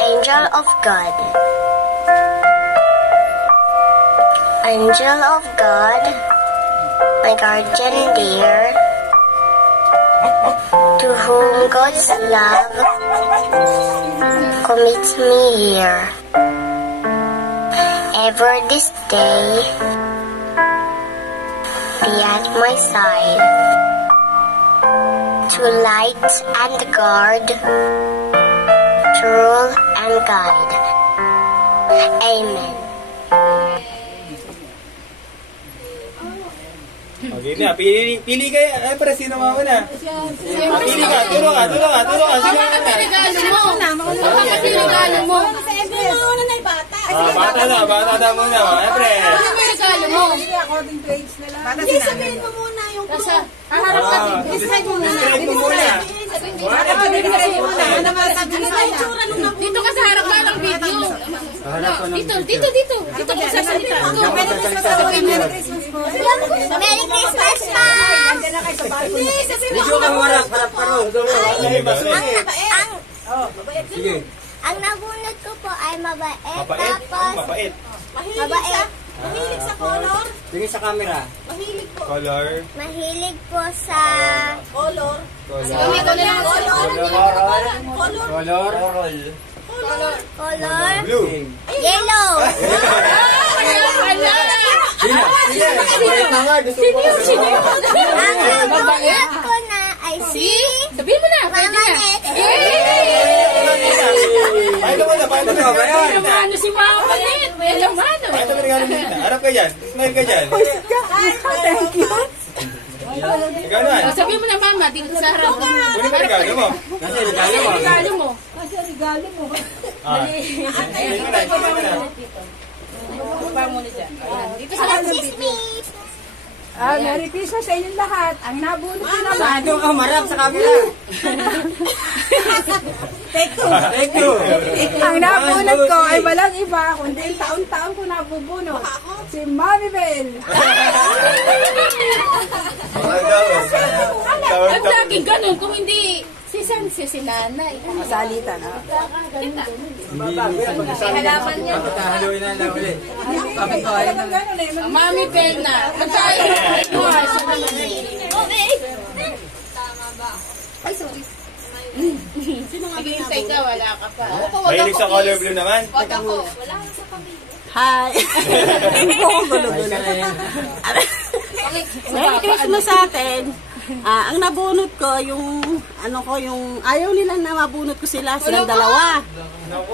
Angel of God. Angel of God, my guardian dear, to whom God's love commits me here. Ever this day, be at my side, to light and guard, to rule and guide. Amen. Okay na, pili kayo. Ay, para sino mauna? Pili ka, turo ka. Makakapirigalo mo. Makakapirigalo mo. Mauna na yung bata. Bata na muna. Ay, pre. Makakapirigalo mo. According to age na lang. Hindi, sabihin mo muna yung Nasa, harap ka. Describe mo muna. Dito ka sa harap ka ng video. Dito. Dito ka sasalita. Merry Christmas, Pa! Video ka muna. Harap ka ro. Sige. Ang nabunot ko po ay mabait. Mapait. Mahilig sa color. Tingin sa camera. Mahilig po. Color. Mahilig po sa Color. color Blue. yellow. Ang nabunot ko na ay si Sabihin mo na. Mama Net. Paano mo na? Ano si Mama Net? Alam mo ano? Paano mo regalo mo? Harap ka dyan. Smile ka dyan. Thank you. Ikaw na. Sabihin mo na Mama, dito sa harap. Kunin mo regalo mo. Kasi regalo mo. Regalo mo. Kunin mo na. Pa muna dyan. Dito sa harap. Merry Christmas sa inyong lahat. Ang nabunot ko naman. Doon ka marap sa camera. Thank you. Ang nabunot ko ay walang iba kundi taon-taon ko nabubunot. Si Mami Bell. Ang laging ganun. Kung hindi si Sanse, si Nanay. Masalita na. Halaman niya. Haluin na lang ulit. Ang Mami Bell na. Magsayo. Ay, sorry. Naghihintay ka, wala ka pa. Mahilig sa color blue naman. Wag ako. Wala ka sa kami. Hi. Merry Christmas sa atin. Ang nabunot ko, yung ayaw nila na mabunot ko sila, silang dalawa.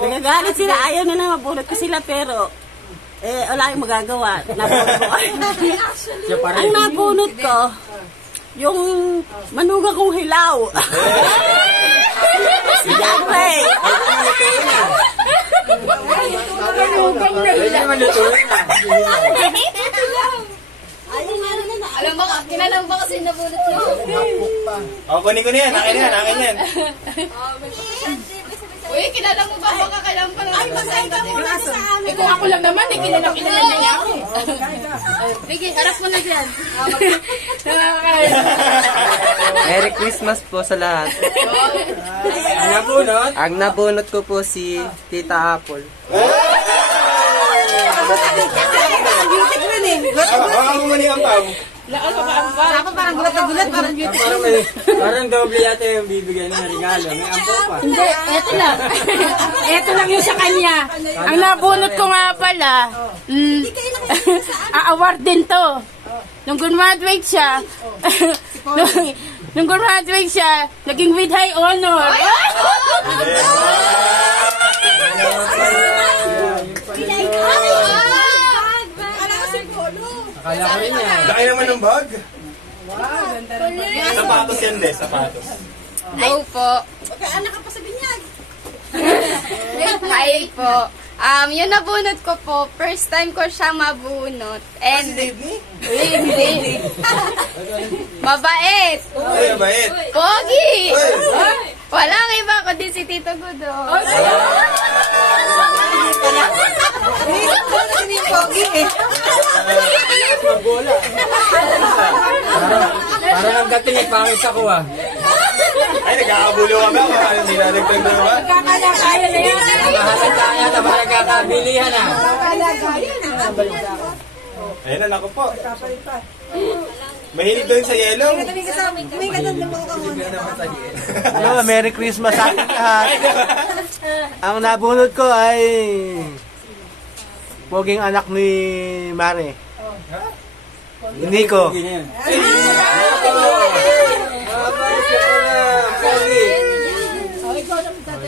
Nagagalit sila, ayaw nila na mabunot ko sila, pero wala yung magagawa. Ang nabunot ko, yung manugang kong hilaw. Siyempre. Alam mo, kinalang ba kasi nabunot mo? Kunin ko na yan. Akin yan. Uy, kilala mo ba? Baka kailangan pa lang. Ay, masaya ka muna sa amin. Kung ako lang naman, kilala niya ako. Sige, harap mo na dyan. Merry Christmas po sa lahat. Ang nabunot ko po si Tita Apple. Baka mo mani ang pao. Ako parang gulat na gulat. Parang doble yata yung bibigay ng regalo. May ampo pa. Hindi, eto lang. Eto lang yung sa kanya. Ang nabunot ko nga pala, a-award din to. Nung graduate siya, naging with high honor. Akala ko rin yan. Laki naman ng bag. Sapatos yan, sapatos. Hello po. Okay, anak ka pa sa binyag. Hi po. Yung nabunot ko po, first time ko siya mabunot. And hindi. Mabait. Ay, mabait. Pogi. Walang iba kundi si Tito Gudo. Parang ang dating ay pangit ako ah. Ay, nagkakabulo kami ako. Ano, nilalagdag na ba? Kakala-kaya na yan. Lahat tayo na ba nagkakabilihan ah? Ayun na, naku po. Mahilig doon sa yellow. Hello, Merry Christmas sa ating lahat. Ang nabunod ko ay poging anak ni Mare. Nico.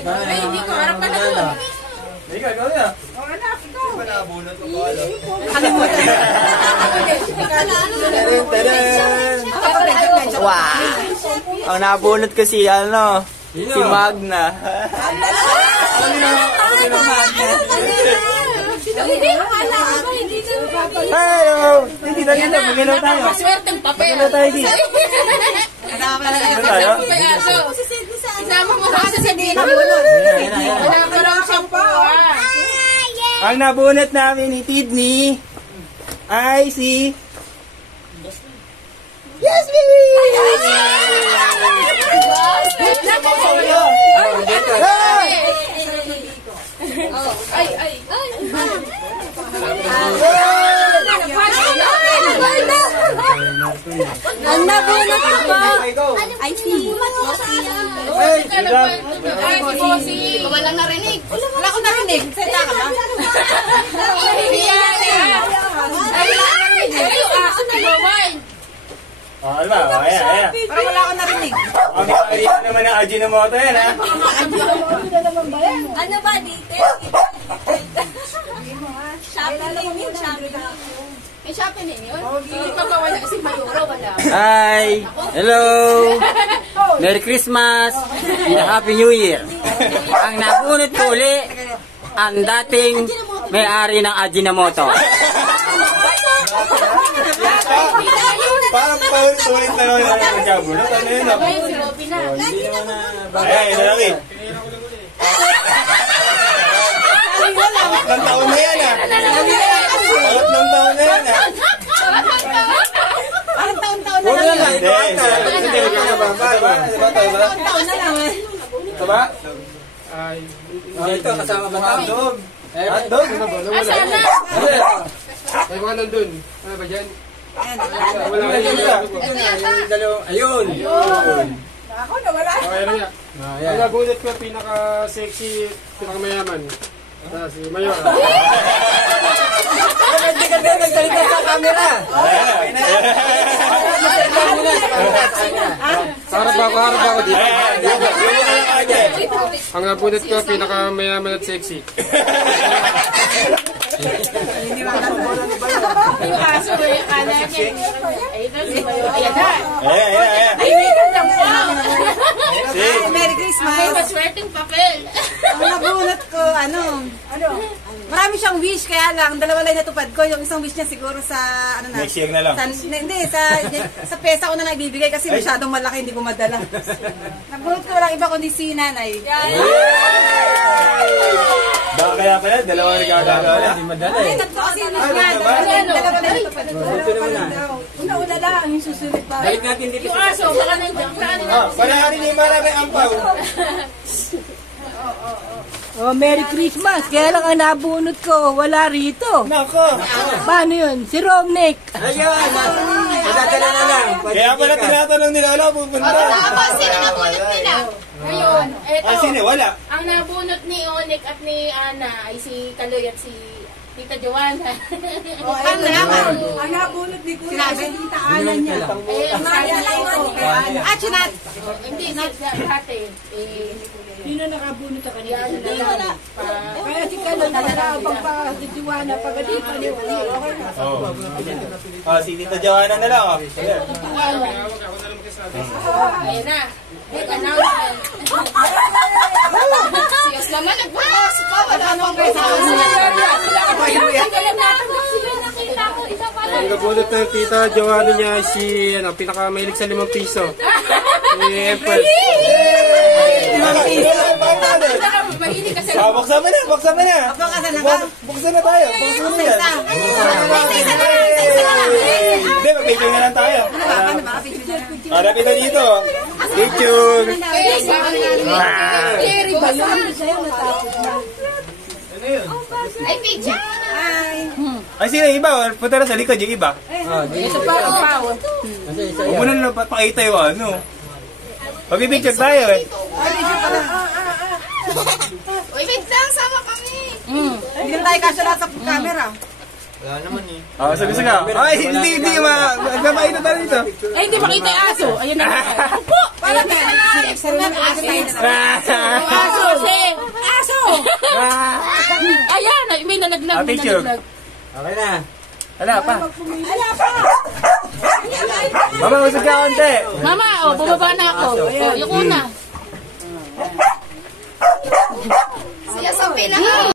Ay, hindi ko harap ka na doon. Ikaw, ikaw na. Wow! Ang nabunot ko si si Magna. Hello! Hindi na dito, magalaw tayo. Swerteng papel. Magalaw tayo dito. tayo? Isama mo kasi sa dito. Wala ka lang siyang Ang nabunot namin ni Tidney ay si Ang nabunot ko ay si Hindi ko walang narinig. Wala ko narinig. Salita ka ba? Oh, ano ba? Oh, ayan, ayan. Parang wala ko narinig. Ang kakarihan naman ng Ajinomoto yan, ha? ano ba dito? Shopping yun, shopping. May shopping din yun? Hindi pa ba wala kasi mayuro wala. Hi! Hello! Merry Christmas! And Happy New Year! Ang nabunot ko uli, ang dating may-ari ng Ajinomoto. Parang paulit na naman ang nagkabunot. Ano yun? Ay, si Robby na. Ayan, ito lang eh. Apat ng taon na yan, ha? Apat ng taon na yan, ha? Parang taon-taon na Huwag lang. na lang. Hindi, hindi ka ba? Taon na lang. Ito ba? Dito, kasama ba Hotdog. Hotdog? Asan na? Ay, mga nandun. Ano ba dyan? Wala ka dyan. Ayun! Ako na wala. Okay lang yan. Ang nabunot ko, pinaka-sexy, pinaka-mayaman. Si Mayor. Hindi ka din nagsalita sa camera! Harap ako dito. Ayan. Ang nabunot ko, pinaka-mayaman at sexy. Yung aso ko yung kala niya. Ayan na. Ayan, ayan, ayan. Ay, may gandang wow. Merry Christmas. Ay, maswerteng papel. Ang nabunot ko, marami siyang wish, kaya lang, dalawa lang natupad ko. Yung isang wish niya siguro sa, Next year na lang. Hindi, sa pesa ko na lang ibibigay kasi masyadong malaki, hindi ko madala. Nabunot ko lang iba kundi si nanay. Baka kaya pala, dalawang nagkakagawa na. Hindi madala eh. Tatlo kasi yung wish niya. Dalawa lang natupad ko. Una-una lang, yung susunod pa. Balik natin dito. Yung aso, baka nandiyan. Saan na? Panahari ni Maraming Ampaw. Oh, Merry Christmas! Kaya lang ang nabunot ko, wala rito. Nako. Paano yun? Si Romnick. Ayun! Madadala na lang. Kaya pala tinatanong nila, wala pupunta. Sino nabunot nila? Ngayon, eto. Ah, sino? Wala. Ang nabunot ni Onek at ni Ana ay si Kaloy at si Tita Joanna. Ang naman. Ang nabunot ni Kuya, ay tita Ana niya. Ang nalala ko. Ah, chinat. Hindi, dati. Sino nakabunot sa kanila? Hindi, wala. Kaya si Kalo nakakabang pa si Juana pagadi pa niya. Oh, si Tita Joanna na lang. Ayan na. Big announcement. Siyos naman, nagbukas pa. Wala pang Ang nabunot ng tita Joanna niya si pinaka-mahilig sa 5 piso. Si Empress. Mahilig kasi Buksan mo na, buksan mo na. Buksan na tayo, buksan mo yan. Hindi, mag-picture na lang tayo. Harapin na dito. Picture. Ay, picture. Ay, sino iba? Punta na sa likod yung iba. Ito pa, Huwag mo na pakita yung ano. Mag-picture tayo eh. Uy, wait lang, sama kami. Hindi tayo kasya lahat sa camera. Sabi ka. Ay, hindi magpapakita tayo dito. Ay, hindi makita yung aso. Ayun na. Opo! Para aso, aso! Ayan, may nalaglag. Picture. Okay na. Hala pa. Mama, usag ka konti. Mama, bumaba na ako. Yung una. Siya sa pinaka.